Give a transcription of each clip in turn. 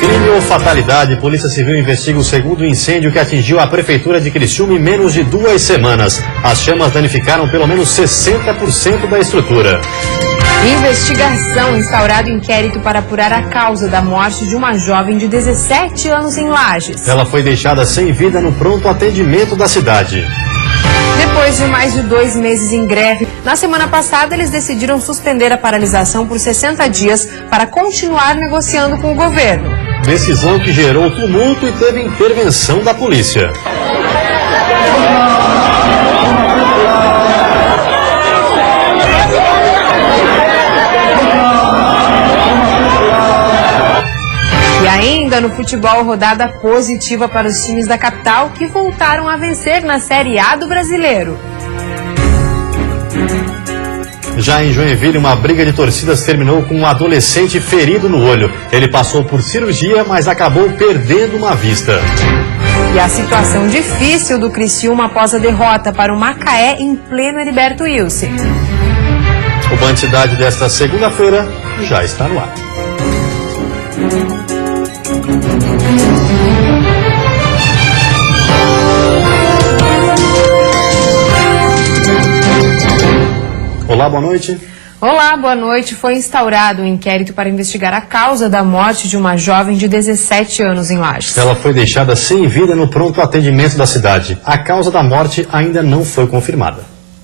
Crime ou fatalidade, Polícia Civil investiga o segundo incêndio que atingiu a Prefeitura de Criciúma em menos de 2 semanas. As chamas danificaram pelo menos 60% da estrutura. Investigação. Instaurado inquérito para apurar a causa da morte de uma jovem de 17 anos em Lages. Ela foi deixada sem vida no pronto atendimento da cidade. Depois de mais de 2 meses em greve, na semana passada eles decidiram suspender a paralisação por 60 dias para continuar negociando com o governo. Decisão que gerou tumulto e teve intervenção da polícia. E ainda no futebol, rodada positiva para os times da capital que voltaram a vencer na Série A do Brasileiro. Já em Joinville, uma briga de torcidas terminou com um adolescente ferido no olho. Ele passou por cirurgia, mas acabou perdendo uma vista. E a situação difícil do Criciúma após a derrota para o Macaé em pleno Heriberto Wilson. O Band Cidade desta segunda-feira já está no ar. Olá, boa noite. Olá, boa noite. Foi instaurado um inquérito para investigar a causa da morte de uma jovem de 17 anos em Lages. Ela foi deixada sem vida no pronto atendimento da cidade. A causa da morte ainda não foi confirmada.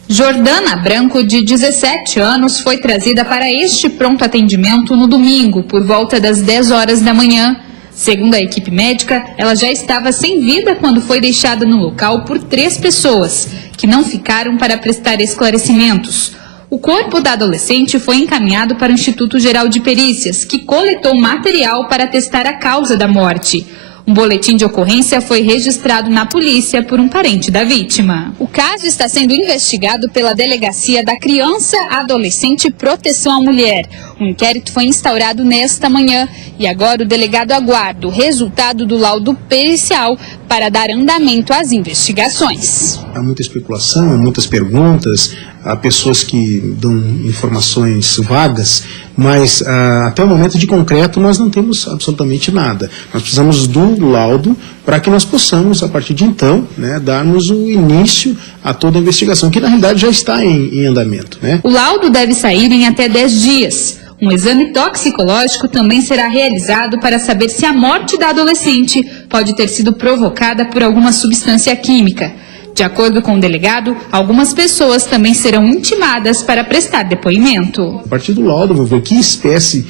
Jordana Branco, de 17 anos, foi trazida para este pronto atendimento no domingo, por volta das 10 horas da manhã. Segundo a equipe médica, ela já estava sem vida quando foi deixada no local por 3 pessoas, que não ficaram para prestar esclarecimentos. O corpo da adolescente foi encaminhado para o Instituto Geral de Perícias, que coletou material para testar a causa da morte. Um boletim de ocorrência foi registrado na polícia por um parente da vítima. O caso está sendo investigado pela Delegacia da Criança, Adolescente e Proteção à Mulher. Um inquérito foi instaurado nesta manhã e agora o delegado aguarda o resultado do laudo pericial para dar andamento às investigações. Há muita especulação, há muitas perguntas, há pessoas que dão informações vagas, mas até o momento de concreto nós não temos absolutamente nada. Nós precisamos do laudo para que nós possamos, a partir de então, darmos o início a toda a investigação, que na realidade já está em andamento. O laudo deve sair em até 10 dias. Um exame toxicológico também será realizado para saber se a morte da adolescente pode ter sido provocada por alguma substância química. De acordo com o delegado, algumas pessoas também serão intimadas para prestar depoimento. A partir do laudo, vou ver que espécie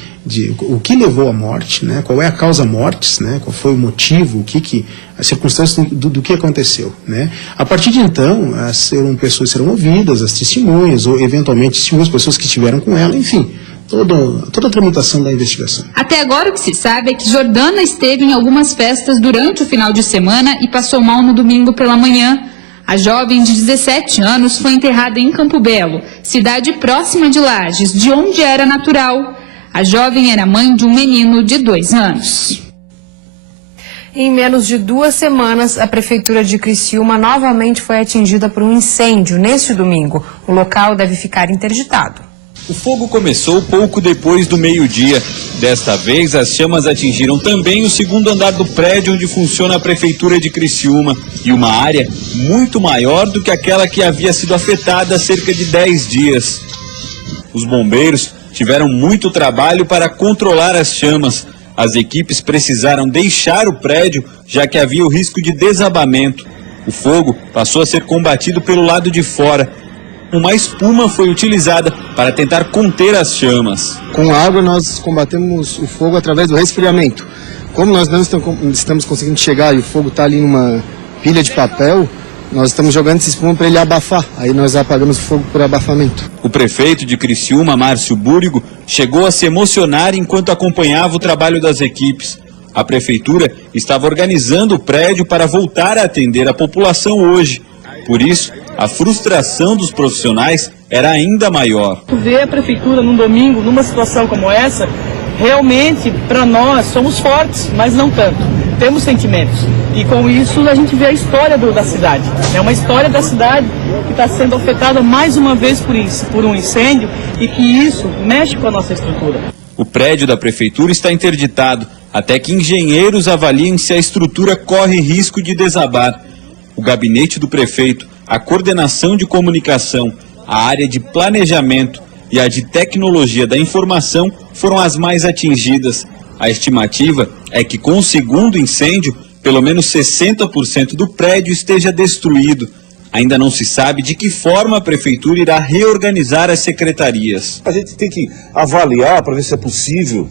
o que levou à morte, qual é a causa mortis, qual foi o motivo, as circunstâncias do que aconteceu. A partir de então, pessoas serão ouvidas, as testemunhas, ou eventualmente testemunhas, pessoas que estiveram com ela, enfim. Toda a tramitação da investigação. Até agora o que se sabe é que Jordana esteve em algumas festas durante o final de semana e passou mal no domingo pela manhã. A jovem de 17 anos foi enterrada em Campo Belo, cidade próxima de Lages, de onde era natural. A jovem era mãe de um menino de 2 anos. Em menos de 2 semanas, a Prefeitura de Criciúma novamente foi atingida por um incêndio neste domingo. O local deve ficar interditado. O fogo começou pouco depois do meio-dia. Desta vez, as chamas atingiram também o 2º andar do prédio onde funciona a Prefeitura de Criciúma e uma área muito maior do que aquela que havia sido afetada há cerca de 10 dias. Os bombeiros tiveram muito trabalho para controlar as chamas. As equipes precisaram deixar o prédio, já que havia o risco de desabamento. O fogo passou a ser combatido pelo lado de fora. Uma espuma foi utilizada para tentar conter as chamas. Com a água nós combatemos o fogo através do resfriamento. Como nós não estamos conseguindo chegar e o fogo está ali numa pilha de papel, nós estamos jogando essa espuma para ele abafar. Aí nós apagamos o fogo por abafamento. O prefeito de Criciúma, Márcio Búrigo, chegou a se emocionar enquanto acompanhava o trabalho das equipes. A prefeitura estava organizando o prédio para voltar a atender a população hoje. Por isso, a frustração dos profissionais era ainda maior. Ver a prefeitura num domingo, numa situação como essa, realmente, para nós, somos fortes, mas não tanto. Temos sentimentos. E com isso a gente vê a história da cidade. É uma história da cidade que está sendo afetada mais uma vez por um incêndio e que isso mexe com a nossa estrutura. O prédio da prefeitura está interditado. até que engenheiros avaliem se a estrutura corre risco de desabar. O gabinete do prefeito, a coordenação de comunicação, a área de planejamento e a de tecnologia da informação foram as mais atingidas. A estimativa é que com o segundo incêndio, pelo menos 60% do prédio esteja destruído. Ainda não se sabe de que forma a prefeitura irá reorganizar as secretarias. A gente tem que avaliar para ver se é possível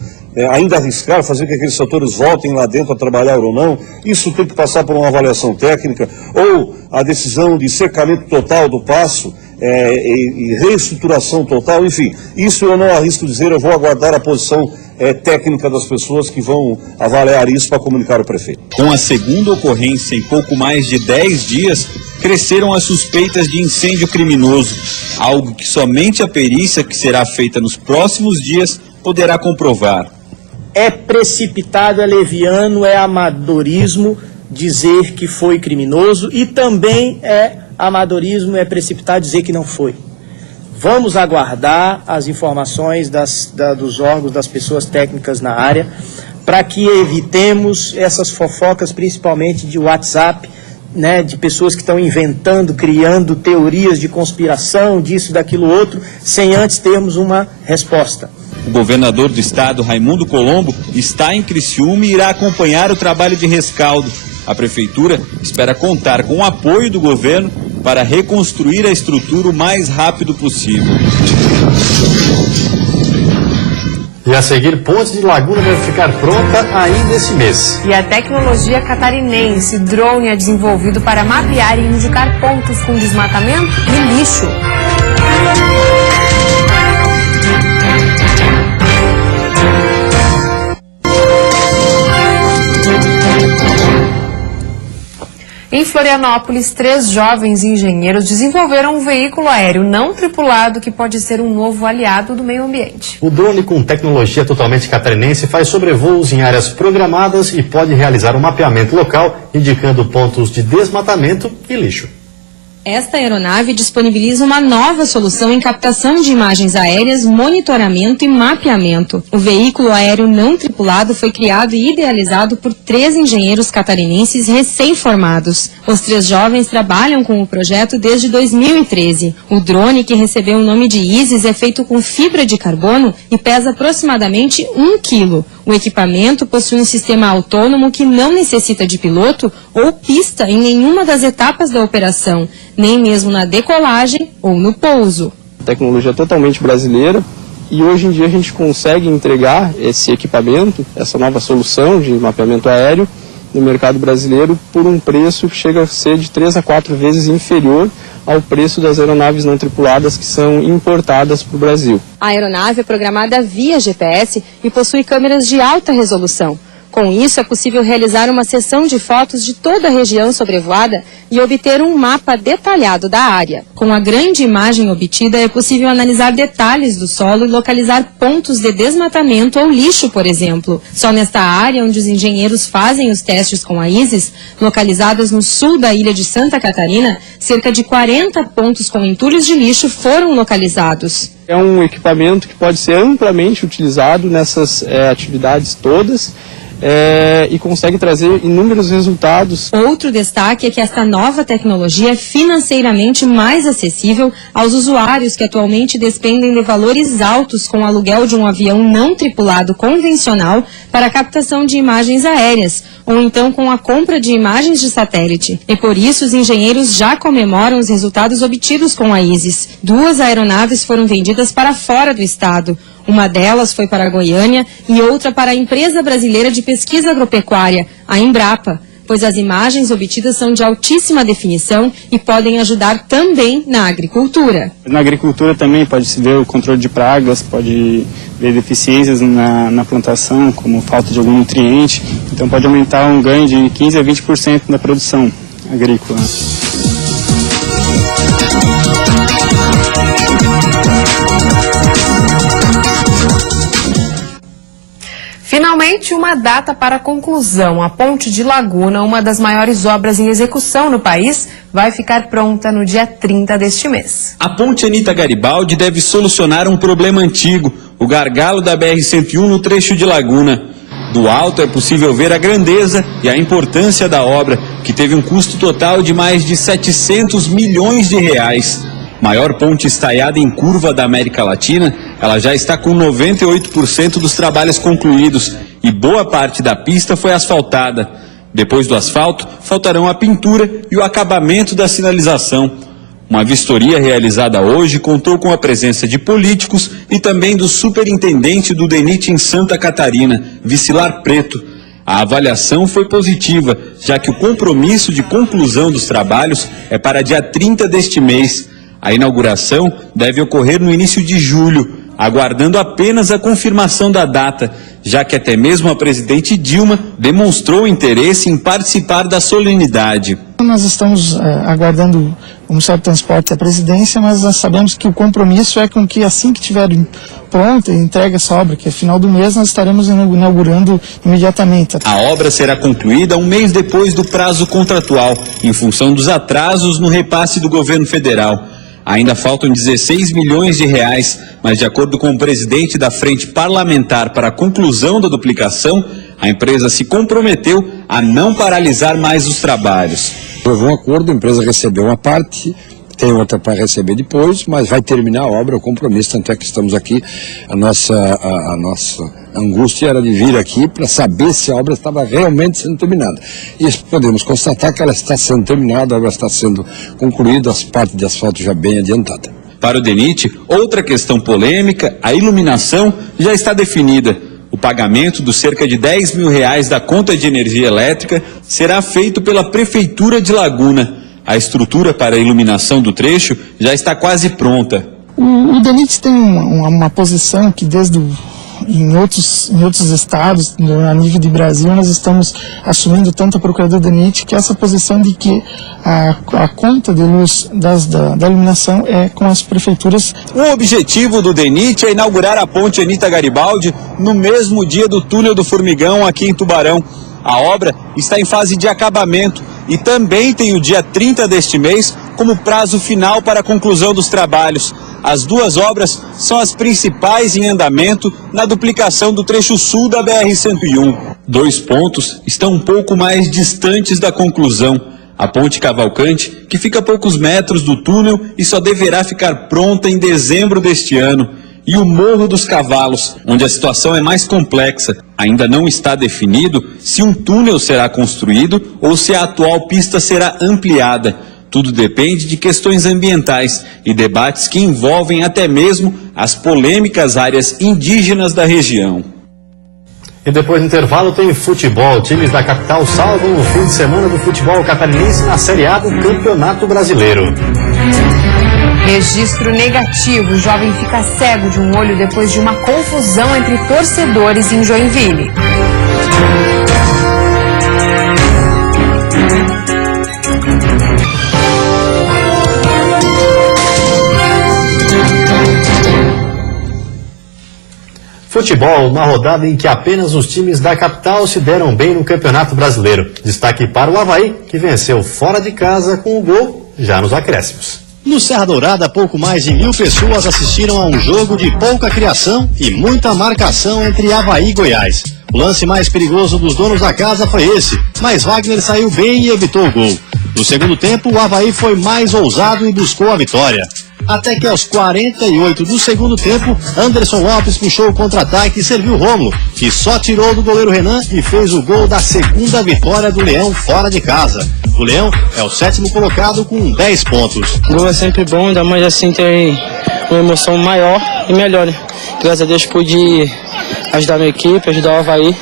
ainda arriscar, fazer com que aqueles setores voltem lá dentro a trabalhar ou não. Isso tem que passar por uma avaliação técnica, ou a decisão de cercamento total do paço e reestruturação total, enfim. Isso eu não arrisco dizer, eu vou aguardar a posição técnica das pessoas que vão avaliar isso para comunicar ao prefeito. Com a segunda ocorrência em pouco mais de 10 dias, cresceram as suspeitas de incêndio criminoso, algo que somente a perícia, que será feita nos próximos dias, poderá comprovar. É precipitado, é leviano, é amadorismo dizer que foi criminoso e também é amadorismo, é precipitado dizer que não foi. Vamos aguardar as informações dos órgãos, das pessoas técnicas na área, para que evitemos essas fofocas, principalmente de WhatsApp, né, de pessoas que estão inventando, criando teorias de conspiração, disso, daquilo, outro, sem antes termos uma resposta. O governador do estado, Raimundo Colombo, está em Criciúma e irá acompanhar o trabalho de rescaldo. A prefeitura espera contar com o apoio do governo para reconstruir a estrutura o mais rápido possível. E a seguir, Ponte de Laguna deve ficar pronta ainda esse mês. E a tecnologia catarinense, drone é desenvolvido para mapear e indicar pontos com desmatamento e lixo. Em Florianópolis, 3 jovens engenheiros desenvolveram um veículo aéreo não tripulado que pode ser um novo aliado do meio ambiente. O drone, com tecnologia totalmente catarinense, faz sobrevoos em áreas programadas e pode realizar um mapeamento local, indicando pontos de desmatamento e lixo. Esta aeronave disponibiliza uma nova solução em captação de imagens aéreas, monitoramento e mapeamento. O veículo aéreo não tripulado foi criado e idealizado por 3 engenheiros catarinenses recém-formados. Os 3 jovens trabalham com o projeto desde 2013. O drone, que recebeu o nome de Isis, é feito com fibra de carbono e pesa aproximadamente 1 quilo. O equipamento possui um sistema autônomo que não necessita de piloto ou pista em nenhuma das etapas da operação, nem mesmo na decolagem ou no pouso. Tecnologia totalmente brasileira, e hoje em dia a gente consegue entregar esse equipamento, essa nova solução de mapeamento aéreo no mercado brasileiro por um preço que chega a ser de 3 a 4 vezes inferior ao preço das aeronaves não tripuladas que são importadas para o Brasil. A aeronave é programada via GPS e possui câmeras de alta resolução. Com isso, é possível realizar uma sessão de fotos de toda a região sobrevoada e obter um mapa detalhado da área. Com a grande imagem obtida, é possível analisar detalhes do solo e localizar pontos de desmatamento ou lixo, por exemplo. Só nesta área onde os engenheiros fazem os testes com a Isis, localizadas no sul da ilha de Santa Catarina, cerca de 40 pontos com entulhos de lixo foram localizados. É um equipamento que pode ser amplamente utilizado nessas atividades todas, e consegue trazer inúmeros resultados. Outro destaque é que esta nova tecnologia é financeiramente mais acessível aos usuários que atualmente despendem de valores altos com o aluguel de um avião não tripulado convencional para a captação de imagens aéreas, ou então com a compra de imagens de satélite. E por isso os engenheiros já comemoram os resultados obtidos com a Isis. 2 aeronaves foram vendidas para fora do estado. Uma delas foi para a Goiânia e outra para a Empresa Brasileira de Pesquisa Agropecuária, a Embrapa, pois as imagens obtidas são de altíssima definição e podem ajudar também na agricultura. Na agricultura também pode-se ver o controle de pragas, pode ver deficiências na plantação, como falta de algum nutriente, então pode aumentar um ganho de 15% a 20% da produção agrícola. Finalmente, uma data para a conclusão. A Ponte de Laguna, uma das maiores obras em execução no país, vai ficar pronta no dia 30 deste mês. A Ponte Anita Garibaldi deve solucionar um problema antigo, o gargalo da BR-101 no trecho de Laguna. Do alto é possível ver a grandeza e a importância da obra, que teve um custo total de mais de 700 milhões de reais. Maior ponte estaiada em curva da América Latina, ela já está com 98% dos trabalhos concluídos e boa parte da pista foi asfaltada. Depois do asfalto, faltarão a pintura e o acabamento da sinalização. Uma vistoria realizada hoje contou com a presença de políticos e também do superintendente do DENIT em Santa Catarina, Vicilar Preto. A avaliação foi positiva, já que o compromisso de conclusão dos trabalhos é para dia 30 deste mês. A inauguração deve ocorrer no início de julho, aguardando apenas a confirmação da data, já que até mesmo a presidente Dilma demonstrou interesse em participar da solenidade. Nós estamos aguardando o Ministério do Transporte e a presidência, mas nós sabemos que o compromisso é com que assim que estiver pronta, entregue essa obra, que é final do mês, nós estaremos inaugurando imediatamente. A obra será concluída um mês depois do prazo contratual, em função dos atrasos no repasse do governo federal. Ainda faltam 16 milhões de reais, mas de acordo com o presidente da Frente Parlamentar para a conclusão da duplicação, a empresa se comprometeu a não paralisar mais os trabalhos. Houve um acordo, a empresa recebeu uma parte, tem outra para receber depois, mas vai terminar a obra, o compromisso, tanto é que estamos aqui, a nossa angústia era de vir aqui para saber se a obra estava realmente sendo terminada. E podemos constatar que ela está sendo terminada, a obra está sendo concluída, as partes de asfalto já bem adiantada. Para o DENIT, outra questão polêmica, a iluminação, já está definida. O pagamento dos cerca de 10 mil reais da conta de energia elétrica será feito pela Prefeitura de Laguna. A estrutura para a iluminação do trecho já está quase pronta. O DENIT tem uma posição que em outros estados, a nível de Brasil, nós estamos assumindo tanto a Procuradoria do DENIT, que é essa posição de que a conta de luz da iluminação é com as prefeituras. O objetivo do DENIT é inaugurar a ponte Anita Garibaldi no mesmo dia do túnel do Formigão aqui em Tubarão. A obra está em fase de acabamento e também tem o dia 30 deste mês como prazo final para a conclusão dos trabalhos. As duas obras são as principais em andamento na duplicação do trecho sul da BR-101. 2 pontos estão um pouco mais distantes da conclusão. A Ponte Cavalcante, que fica a poucos metros do túnel e só deverá ficar pronta em dezembro deste ano. E o Morro dos Cavalos, onde a situação é mais complexa. Ainda não está definido se um túnel será construído ou se a atual pista será ampliada. Tudo depende de questões ambientais e debates que envolvem até mesmo as polêmicas áreas indígenas da região. E depois do intervalo tem futebol. Times da capital salvam o fim de semana do futebol catarinense na Série A do Campeonato Brasileiro. Registro negativo. O jovem fica cego de um olho depois de uma confusão entre torcedores em Joinville. Futebol, uma rodada em que apenas os times da capital se deram bem no Campeonato Brasileiro. Destaque para o Avaí, que venceu fora de casa com o gol já nos acréscimos. No Serra Dourada, pouco mais de 1.000 pessoas assistiram a um jogo de pouca criação e muita marcação entre Avaí e Goiás. O lance mais perigoso dos donos da casa foi esse, mas Wagner saiu bem e evitou o gol. No segundo tempo, o Avaí foi mais ousado e buscou a vitória. Até que aos 48 do segundo tempo, Anderson Lopes puxou o contra-ataque e serviu Rômulo, que só tirou do goleiro Renan e fez o gol da segunda vitória do Leão fora de casa. O Leão é o 7º colocado com 10 pontos. O gol é sempre bom, ainda mais assim tem uma emoção maior e melhor, né? Graças a Deus pude ajudar a minha equipe, ajudar o Avaí.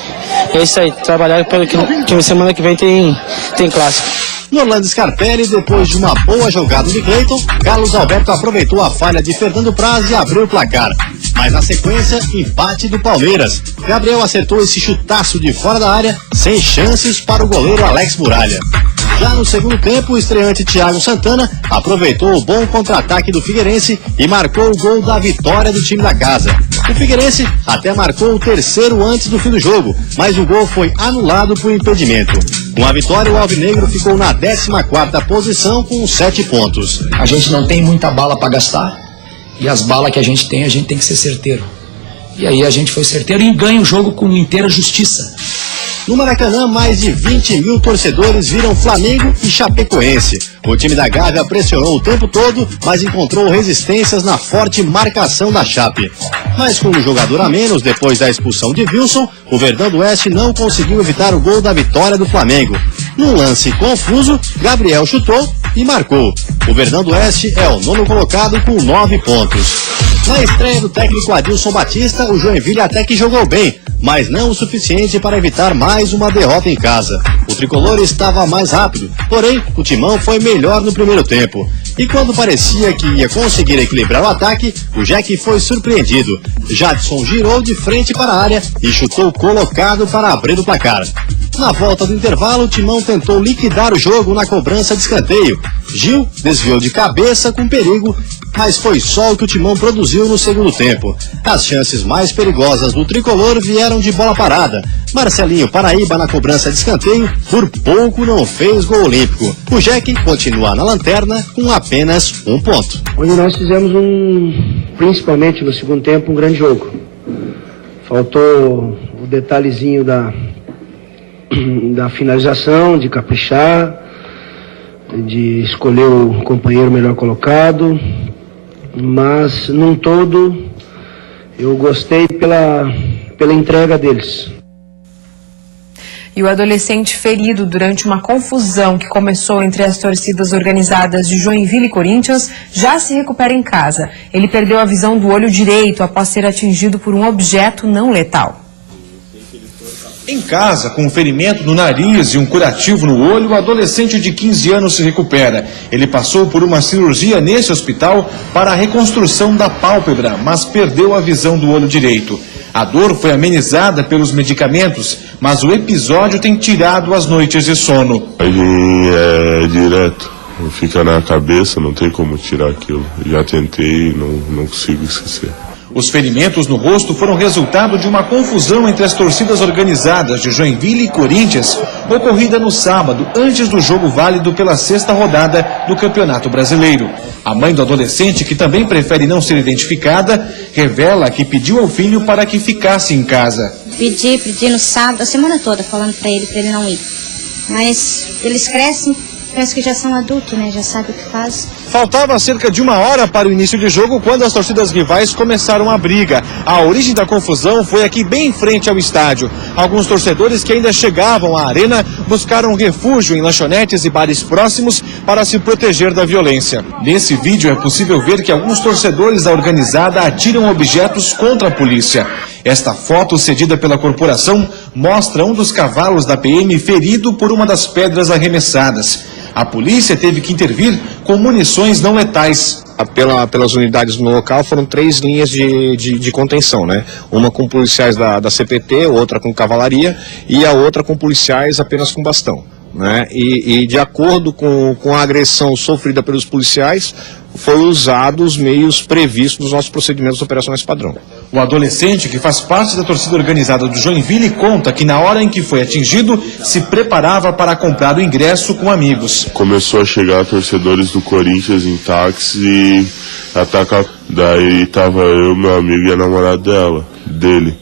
É isso aí, trabalhar pelo que semana que vem tem clássico. No Orlando Scarpelli, depois de uma boa jogada de Cleiton, Carlos Alberto aproveitou a falha de Fernando Praz e abriu o placar. Mas na sequência, empate do Palmeiras. Gabriel acertou esse chutaço de fora da área, sem chances para o goleiro Alex Muralha. Já no segundo tempo, o estreante Thiago Santana aproveitou o bom contra-ataque do Figueirense e marcou o gol da vitória do time da casa. O Figueirense até marcou o terceiro antes do fim do jogo, mas o gol foi anulado por impedimento. Com a vitória, o Alvinegro ficou na 14ª posição com 7 pontos. A gente não tem muita bala para gastar e as balas que a gente tem que ser certeiro. E aí a gente foi certeiro e ganha o jogo com inteira justiça. No Maracanã, mais de 20 mil torcedores viram Flamengo e Chapecoense. O time da Gávea pressionou o tempo todo, mas encontrou resistências na forte marcação da Chape. Mas com um jogador a menos, depois da expulsão de Wilson, o Verdão do Oeste não conseguiu evitar o gol da vitória do Flamengo. Num lance confuso, Gabriel chutou e marcou. O Verdão do Oeste é o 9º colocado com 9 pontos. Na estreia do técnico Adilson Batista, o Joinville até que jogou bem, mas não o suficiente para evitar mais uma derrota em casa. O tricolor estava mais rápido, porém o Timão foi melhor no primeiro tempo. E quando parecia que ia conseguir equilibrar o ataque, o Jack foi surpreendido. Jadson girou de frente para a área e chutou colocado para abrir o placar. Na volta do intervalo, o Timão tentou liquidar o jogo na cobrança de escanteio. Gil desviou de cabeça com perigo, mas foi só o que o Timão produziu no segundo tempo. As chances mais perigosas do tricolor vieram de bola parada. Marcelinho Paraíba, na cobrança de escanteio, por pouco não fez gol olímpico. O Jack continua na lanterna com apenas 1 ponto. Onde nós fizemos principalmente no segundo tempo, um grande jogo. Faltou o detalhezinho da finalização, de caprichar, de escolher o companheiro melhor colocado, mas num todo eu gostei pela entrega deles. E o adolescente ferido durante uma confusão que começou entre as torcidas organizadas de Joinville e Corinthians já se recupera em casa. Ele perdeu a visão do olho direito após ser atingido por um objeto não letal. Em casa, com um ferimento no nariz e um curativo no olho, o adolescente de 15 anos se recupera. Ele passou por uma cirurgia nesse hospital para a reconstrução da pálpebra, mas perdeu a visão do olho direito. A dor foi amenizada pelos medicamentos, mas o episódio tem tirado as noites de sono. É direto, fica na cabeça, não tem como tirar aquilo. Já tentei, não consigo esquecer. Os ferimentos no rosto foram resultado de uma confusão entre as torcidas organizadas de Joinville e Corinthians, ocorrida no sábado, antes do jogo válido pela 6ª rodada do Campeonato Brasileiro. A mãe do adolescente, que também prefere não ser identificada, revela que pediu ao filho para que ficasse em casa. Pedi no sábado, a semana toda, falando para ele não ir. Mas eles crescem, penso que já são adultos, né? Já sabem o que fazem. Faltava cerca de 1 hora para o início de jogo quando as torcidas rivais começaram a briga. A origem da confusão foi aqui bem em frente ao estádio. Alguns torcedores que ainda chegavam à arena buscaram refúgio em lanchonetes e bares próximos para se proteger da violência. Nesse vídeo é possível ver que alguns torcedores da organizada atiram objetos contra a polícia. Esta foto, cedida pela corporação, mostra um dos cavalos da PM ferido por uma das pedras arremessadas. A polícia teve que intervir com munições não letais. Pelas unidades no local foram 3 linhas de contenção, né? Uma com policiais da CPT, outra com cavalaria e a outra com policiais apenas com bastão, né? E de acordo com a agressão sofrida pelos policiais, foi usado os meios previstos nos nossos procedimentos operacionais padrão. O adolescente, que faz parte da torcida organizada do Joinville, conta que na hora em que foi atingido, se preparava para comprar o ingresso com amigos. Começou a chegar torcedores do Corinthians em táxi e atacar. Daí tava eu, meu amigo e a namorada dele.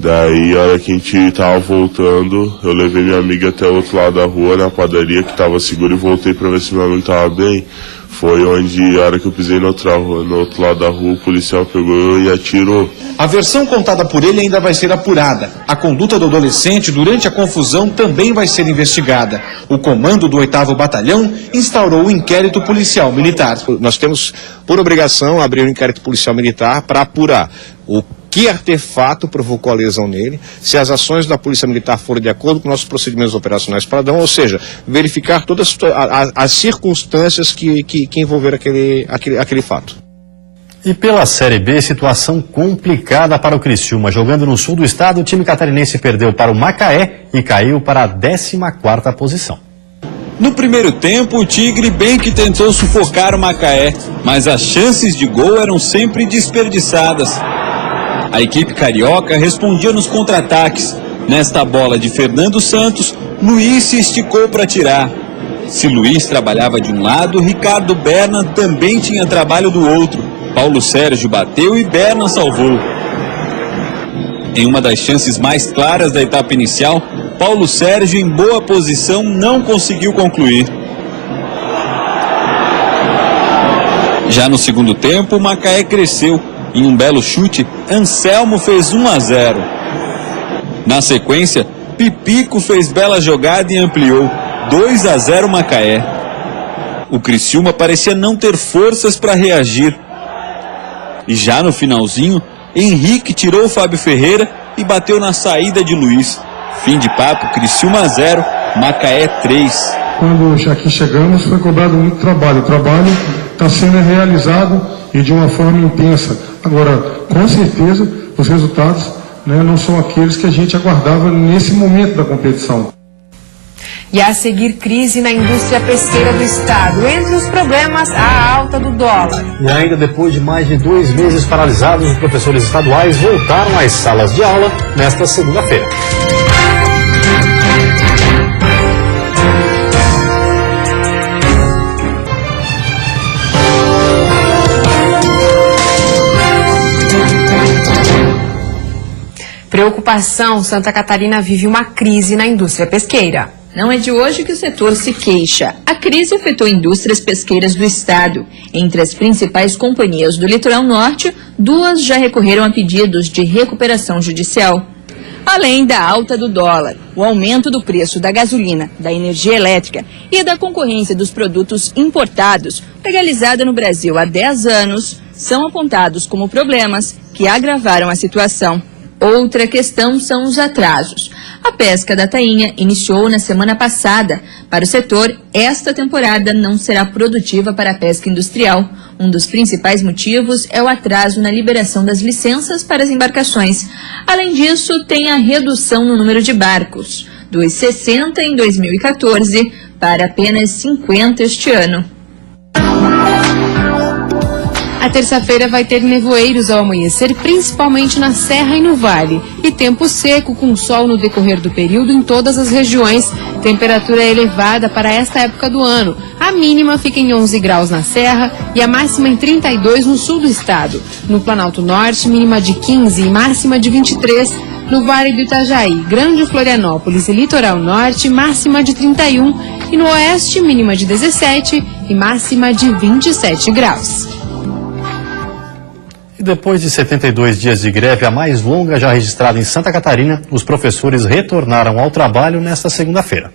Daí, a hora que a gente tava voltando, eu levei minha amiga até o outro lado da rua, na padaria, que tava seguro, e voltei pra ver se meu amigo tava bem. Foi onde, a hora que eu pisei no outro lado da rua, o policial pegou e atirou. A versão contada por ele ainda vai ser apurada. A conduta do adolescente durante a confusão também vai ser investigada. O comando do 8º Batalhão instaurou o inquérito policial militar. Nós temos, por obrigação, abrir um inquérito policial militar para apurar o que artefato provocou a lesão nele, se as ações da Polícia Militar foram de acordo com nossos procedimentos operacionais padrão, ou seja, verificar todas as circunstâncias que envolveram aquele fato. E pela Série B, situação complicada para o Criciúma. Jogando no sul do estado, o time catarinense perdeu para o Macaé e caiu para a 14ª posição. No primeiro tempo, o Tigre bem que tentou sufocar o Macaé, mas as chances de gol eram sempre desperdiçadas. A equipe carioca respondia nos contra-ataques. Nesta bola de Fernando Santos, Luiz se esticou para tirar. Se Luiz trabalhava de um lado, Ricardo Berna também tinha trabalho do outro. Paulo Sérgio bateu e Berna salvou. Em uma das chances mais claras da etapa inicial, Paulo Sérgio, em boa posição, não conseguiu concluir. Já no segundo tempo, Macaé cresceu. Em um belo chute, Anselmo fez 1-0. Na sequência, Pipico fez bela jogada e ampliou. 2-0 Macaé. O Criciúma parecia não ter forças para reagir. E já no finalzinho, Henrique tirou o Fábio Ferreira e bateu na saída de Luiz. Fim de papo, Criciúma 0, Macaé 3. Quando aqui chegamos foi cobrado muito trabalho. O trabalho está sendo realizado e de uma forma intensa. Agora, com certeza, os resultados não são aqueles que a gente aguardava nesse momento da competição. E a seguir, crise na indústria pesqueira do estado. Entre os problemas, a alta do dólar. E ainda depois de mais de 2 meses paralisados, os professores estaduais voltaram às salas de aula nesta segunda-feira. Preocupação, Santa Catarina vive uma crise na indústria pesqueira. Não é de hoje que o setor se queixa. A crise afetou indústrias pesqueiras do estado. Entre as principais companhias do litoral norte, 2 já recorreram a pedidos de recuperação judicial. Além da alta do dólar, o aumento do preço da gasolina, da energia elétrica e da concorrência dos produtos importados, legalizada no Brasil há 10 anos, são apontados como problemas que agravaram a situação. Outra questão são os atrasos. A pesca da tainha iniciou na semana passada. Para o setor, esta temporada não será produtiva para a pesca industrial. Um dos principais motivos é o atraso na liberação das licenças para as embarcações. Além disso, tem a redução no número de barcos, dos 60 em 2014 para apenas 50 este ano. A terça-feira vai ter nevoeiros ao amanhecer, principalmente na Serra e no Vale. E tempo seco, com sol no decorrer do período em todas as regiões. Temperatura elevada para esta época do ano. A mínima fica em 11 graus na Serra e a máxima em 32 no sul do estado. No Planalto Norte, mínima de 15 e máxima de 23. No Vale do Itajaí, Grande Florianópolis e Litoral Norte, máxima de 31. E no Oeste, mínima de 17 e máxima de 27 graus. E depois de 72 dias de greve, a mais longa já registrada em Santa Catarina, os professores retornaram ao trabalho nesta segunda-feira.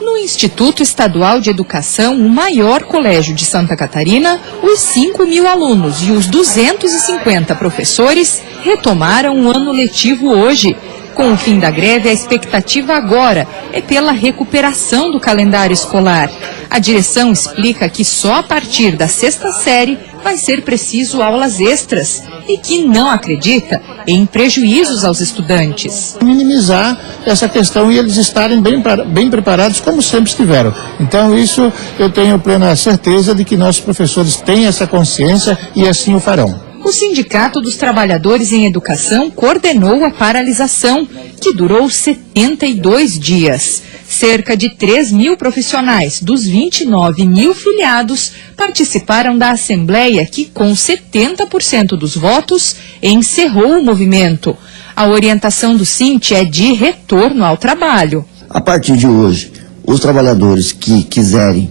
No Instituto Estadual de Educação, o maior colégio de Santa Catarina, os 5.000 alunos e os 250 professores retomaram o ano letivo hoje. Com o fim da greve, a expectativa agora é pela recuperação do calendário escolar. A direção explica que só a partir da 6ª série vai ser preciso aulas extras e que não acredita em prejuízos aos estudantes. Minimizar essa questão e eles estarem bem preparados como sempre estiveram. Então isso eu tenho plena certeza de que nossos professores têm essa consciência e assim o farão. O Sindicato dos Trabalhadores em Educação coordenou a paralisação, que durou 72 dias. Cerca de 3.000 profissionais dos 29.000 filiados participaram da Assembleia que, com 70% dos votos, encerrou o movimento. A orientação do Sint é de retorno ao trabalho. A partir de hoje, os trabalhadores que quiserem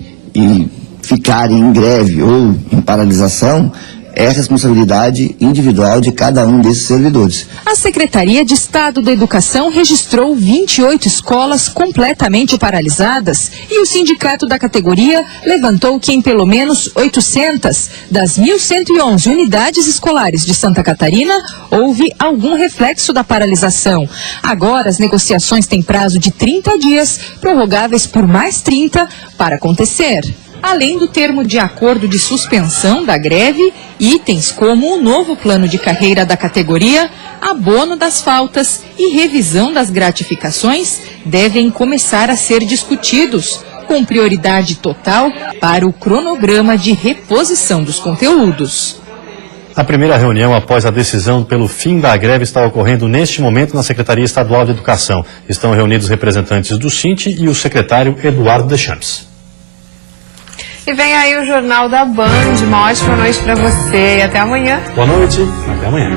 ficarem em greve ou em paralisação, é responsabilidade individual de cada um desses servidores. A Secretaria de Estado da Educação registrou 28 escolas completamente paralisadas e o sindicato da categoria levantou que em pelo menos 800 das 1.111 unidades escolares de Santa Catarina houve algum reflexo da paralisação. Agora as negociações têm prazo de 30 dias, prorrogáveis por mais 30 para acontecer. Além do termo de acordo de suspensão da greve, itens como o novo plano de carreira da categoria, abono das faltas e revisão das gratificações devem começar a ser discutidos, com prioridade total para o cronograma de reposição dos conteúdos. A primeira reunião após a decisão pelo fim da greve está ocorrendo neste momento na Secretaria Estadual de Educação. Estão reunidos representantes do Sint e o secretário Eduardo Deschamps. E vem aí o Jornal da Band. Uma ótima noite para você e até amanhã. Boa noite, até amanhã.